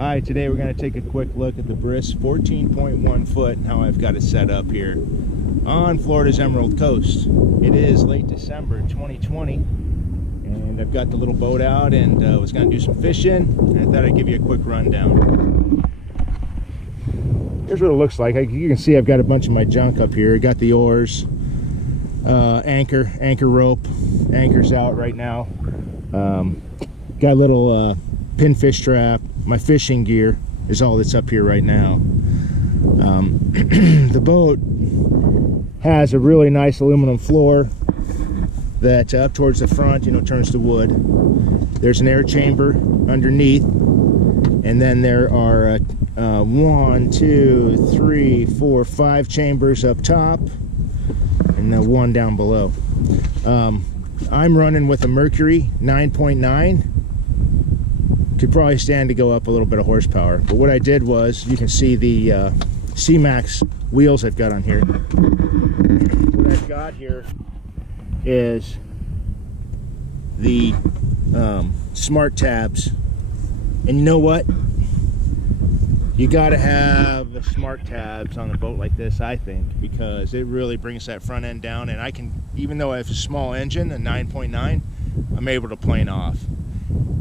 Hi, today we're going to take a quick look at the Bris 14.1 foot and how I've got it set up here on Florida's Emerald Coast. It is late December 2020 and I've got the little boat out and was going to do some fishing, and I thought I'd give you a quick rundown. Here's what it looks like. You can see I've got a bunch of my junk up here. I got the oars, anchor rope, anchor's out right now. Got a little pinfish trap. My fishing gear is all that's up here right now. The boat has a really nice aluminum floor that up towards the front, turns to wood. There's an air chamber underneath, and then there are 1, 2, 3, 4, 5 chambers up top, and then one down below. I'm running with a Mercury 9.9. Could probably stand to go up a little bit of horsepower, but what I did was, you can see the C-Max wheels I've got on here. What I've got here is the smart tabs, and you know what? You got to have the smart tabs on a boat like this, I think, because it really brings that front end down, and I can, even though I have a small engine, a 9.9, I'm able to plane off.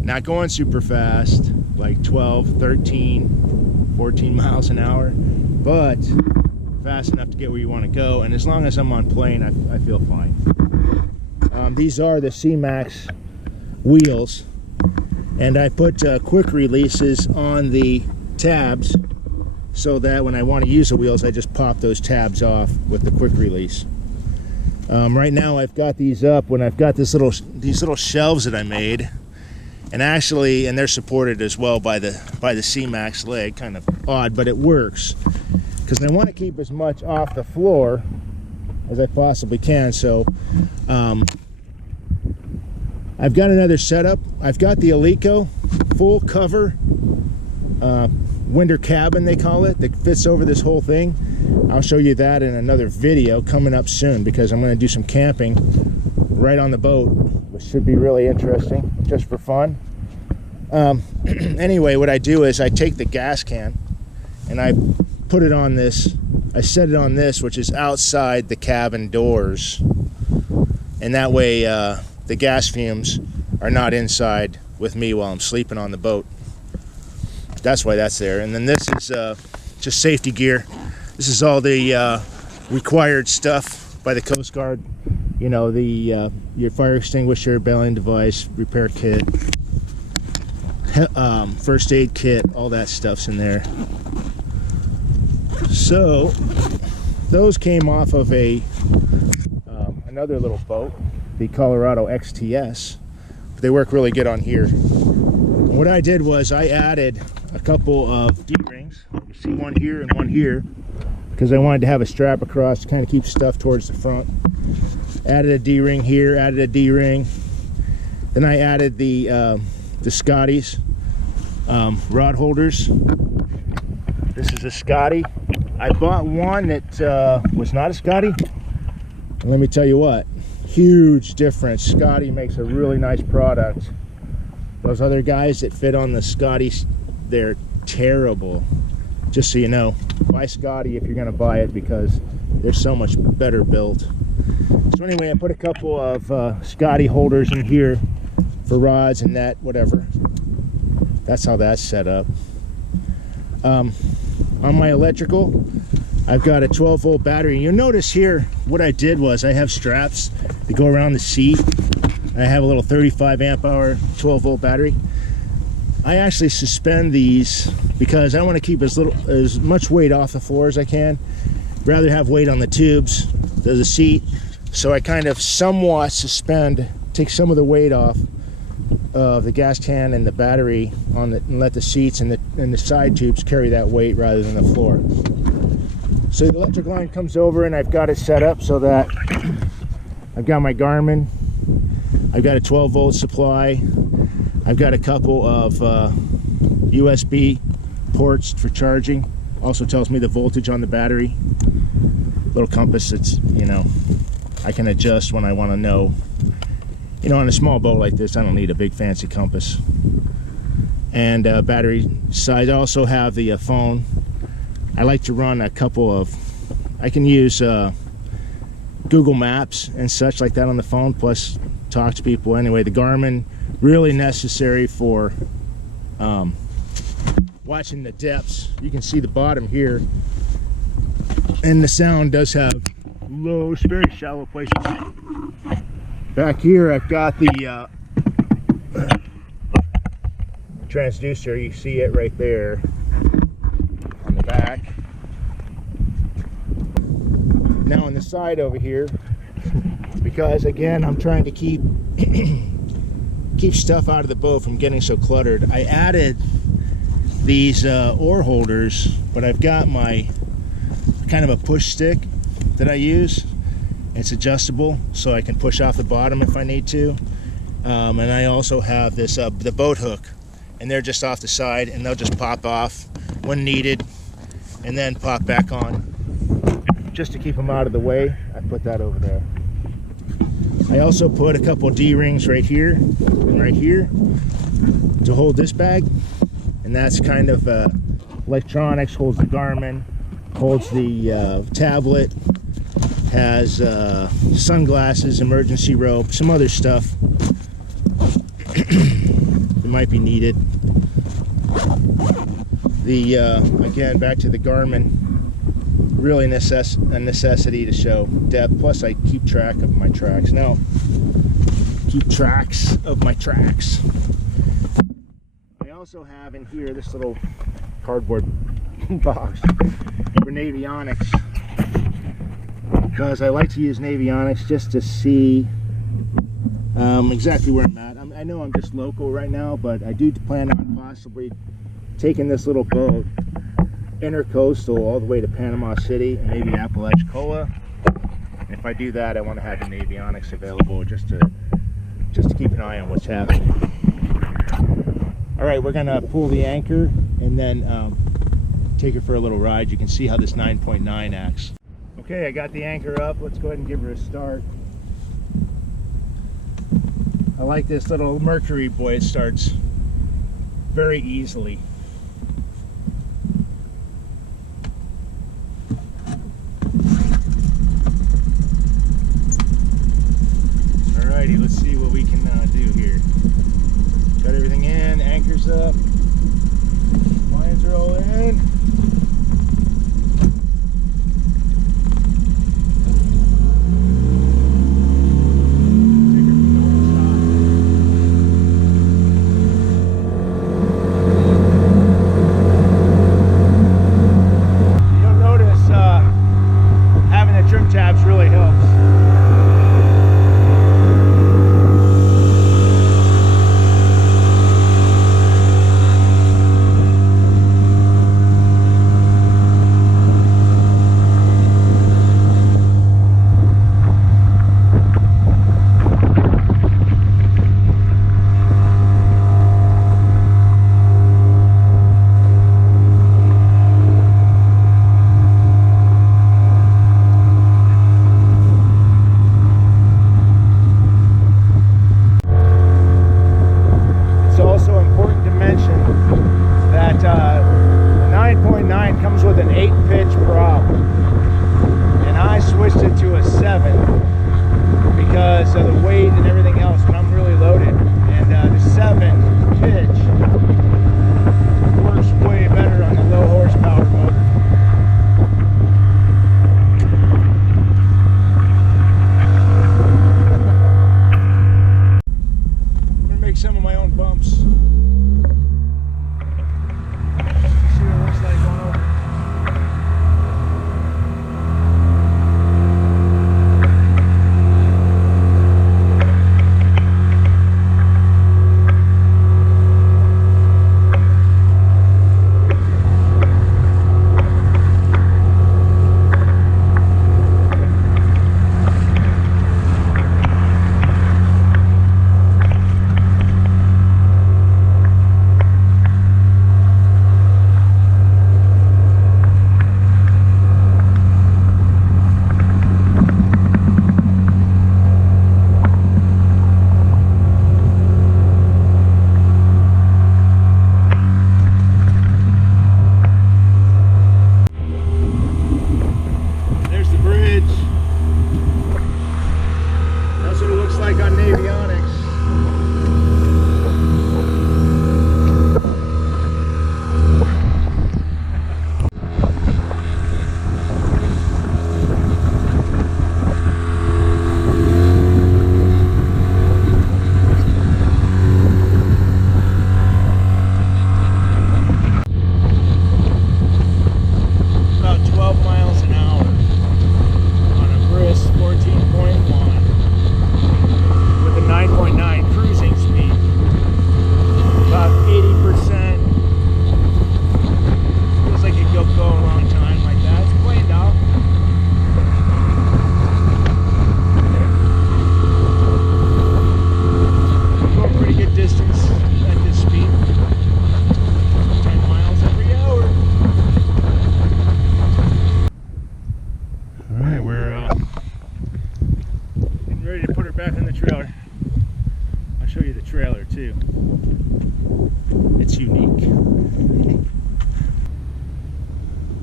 Not going super fast, like 12, 13, 14 miles an hour, but fast enough to get where you want to go, and as long as I'm on plane, I feel fine. These are the C-Max wheels, and I put quick releases on the tabs so that when I want to use the wheels, I just pop those tabs off with the quick release. Right now I've got these up when I've got these little shelves that I made, and they're supported as well by the C-Max leg. Kind of odd, but it works because I want to keep as much off the floor as I possibly can. So I've got another setup. I've got the Alico full cover winter cabin, they call it, that fits over this whole thing. I'll show you that in another video coming up soon, because I'm going to do some camping right on the boat, which should be really interesting, just for fun. Anyway, what I do is I take the gas can and I put it on this, I set it on this, which is outside the cabin doors, and that way the gas fumes are not inside with me while I'm sleeping on the boat. That's why that's there. And then this is just safety gear. This is all the required stuff by the Coast Guard. Your fire extinguisher, bailing device, repair kit, first aid kit, all that stuff's in there. So those came off of another little boat, the Colorado XTS. They work really good on here. And what I did was I added a couple of D-rings. You see one here and one here, because I wanted to have a strap across to kind of keep stuff towards the front. Added a D-ring here, added a D-ring. Then I added the Scotties Rod Holders. This is a Scotty. I bought one that was not a Scotty. And let me tell you what, huge difference. Scotty makes a really nice product. Those other guys that fit on the Scotties, they're terrible. Just so you know, buy Scotty if you're going to buy it, because they're so much better built. So anyway, I put a couple of Scotty holders in here for rods and net, whatever. That's how that's set up. On my electrical, I've got a 12-volt battery. You'll notice here, what I did was I have straps that go around the seat. I have a little 35 amp hour 12-volt battery. I actually suspend these because I want to keep as much weight off the floor as I can. Rather have weight on the tubes, the seat. So I kind of somewhat take some of the weight off of the gas can and the battery and let the seats and the side tubes carry that weight rather than the floor. So the electric line comes over, and I've got it set up so that I've got my Garmin. I've got a 12-volt supply. I've got a couple of USB ports for charging. Also tells me the voltage on the battery. Little compass that's, I can adjust when I want to know. On a small boat like this, I don't need a big fancy compass. and battery size. I also have the phone. I like to run a couple of, I can use Google Maps and such like that on the phone, plus talk to people. Anyway, the Garmin, really necessary for watching the depths. You can see the bottom here, and the sound does have low, very shallow places. Back here I've got the transducer. You see it right there on the back. Now on the side over here, because again I'm trying to keep stuff out of the boat from getting so cluttered, I added these oar holders, but I've got my kind of a push stick that I use. It's adjustable, so I can push off the bottom if I need to. And I also have this the boat hook, and they're just off the side, and they'll just pop off when needed and then pop back on. Just to keep them out of the way, I put that over there. I also put a couple D-rings right here and right here to hold this bag, and that's kind of electronics, holds the Garmin, holds the tablet, has sunglasses, emergency rope, some other stuff that might be needed. The again, back to the Garmin, really a necessity to show depth, plus I keep track of my tracks. Now, keep tracks of my tracks. I also have in here this little cardboard box for navionics, because I like to use navionics just to see exactly where I'm at. I know I'm just local right now, but I do plan on possibly taking this little boat intercoastal all the way to Panama City and maybe Apalachicola. And if I do that, I want to have the navionics available just to keep an eye on what's happening. All right, we're gonna pull the anchor and then take her for a little ride. You can see how this 9.9 acts. Okay, I got the anchor up. Let's go ahead and give her a start. I like this little Mercury, boy, it starts very easily. Alrighty, let's see what we can do here. Got everything in, anchor's up, lines are all in.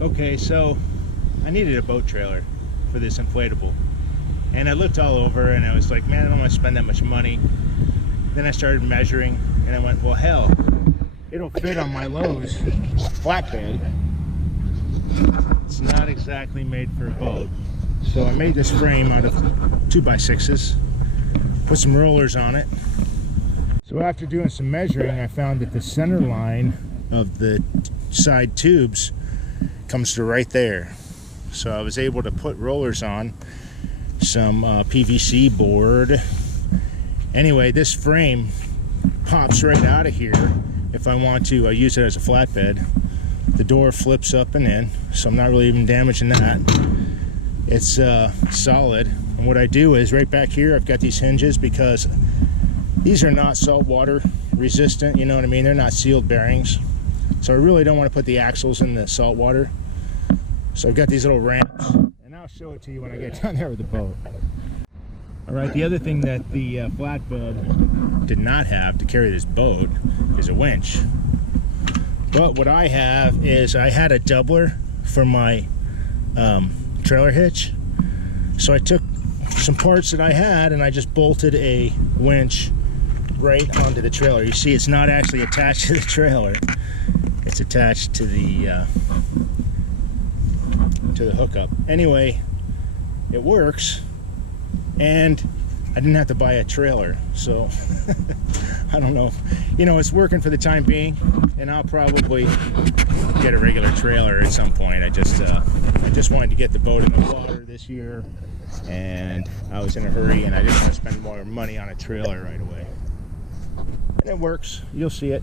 Okay, so I needed a boat trailer for this inflatable, and I looked all over and I was like, man, I don't want to spend that much money. Then I started measuring and I went, well, hell, it'll fit on my Lowes Flatbed. It's not exactly made for a boat. So I made this frame out of 2x6s, put some rollers on it. So after doing some measuring, I found that the center line of the side tubes comes to right there. So I was able to put rollers on, some PVC board. Anyway, this frame pops right out of here if I want to use it as a flatbed. The door flips up and in, so I'm not really even damaging that. It's solid. And what I do is right back here, I've got these hinges because these are not saltwater resistant, you know what I mean? They're not sealed bearings. So I really don't want to put the axles in the salt water. So I've got these little ramps, and I'll show it to you when I get down there with the boat. All right, the other thing that the flatbed did not have to carry this boat is a winch. But what I have is I had a doubler for my trailer hitch. So I took some parts that I had and I just bolted a winch right onto the trailer. You see, it's not actually attached to the trailer. It's attached to the hookup. Anyway, it works, and I didn't have to buy a trailer, so I don't know. You know, it's working for the time being, and I'll probably get a regular trailer at some point. I just wanted to get the boat in the water this year, and I was in a hurry, and I didn't want to spend more money on a trailer right away. And it works. You'll see it.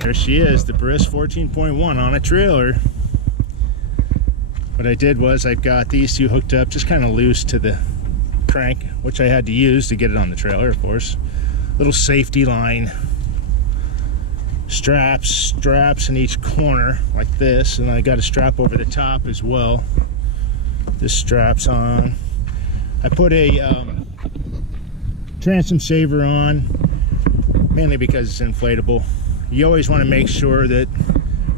There she is, the Bris 14.1 on a trailer. What I did was I've got these two hooked up just kind of loose to the crank, which I had to use to get it on the trailer, of course. Little safety line straps in each corner like this, and I got a strap over the top as well. This strap's on. I put a Transom Saver on, mainly because it's inflatable. You always want to make sure that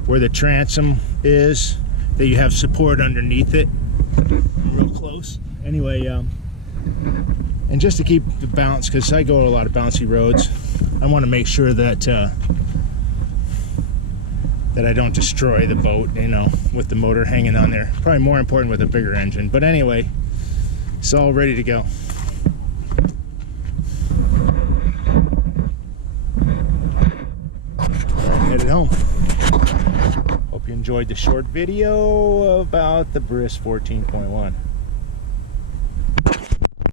where the transom is, that you have support underneath it, real close. Anyway, and just to keep the bounce, because I go a lot of bouncy roads, I want to make sure that that I don't destroy the boat, you know, with the motor hanging on there. Probably more important with a bigger engine. But anyway, it's all ready to go. Headed home. Hope you enjoyed the short video about the Bris 14.1.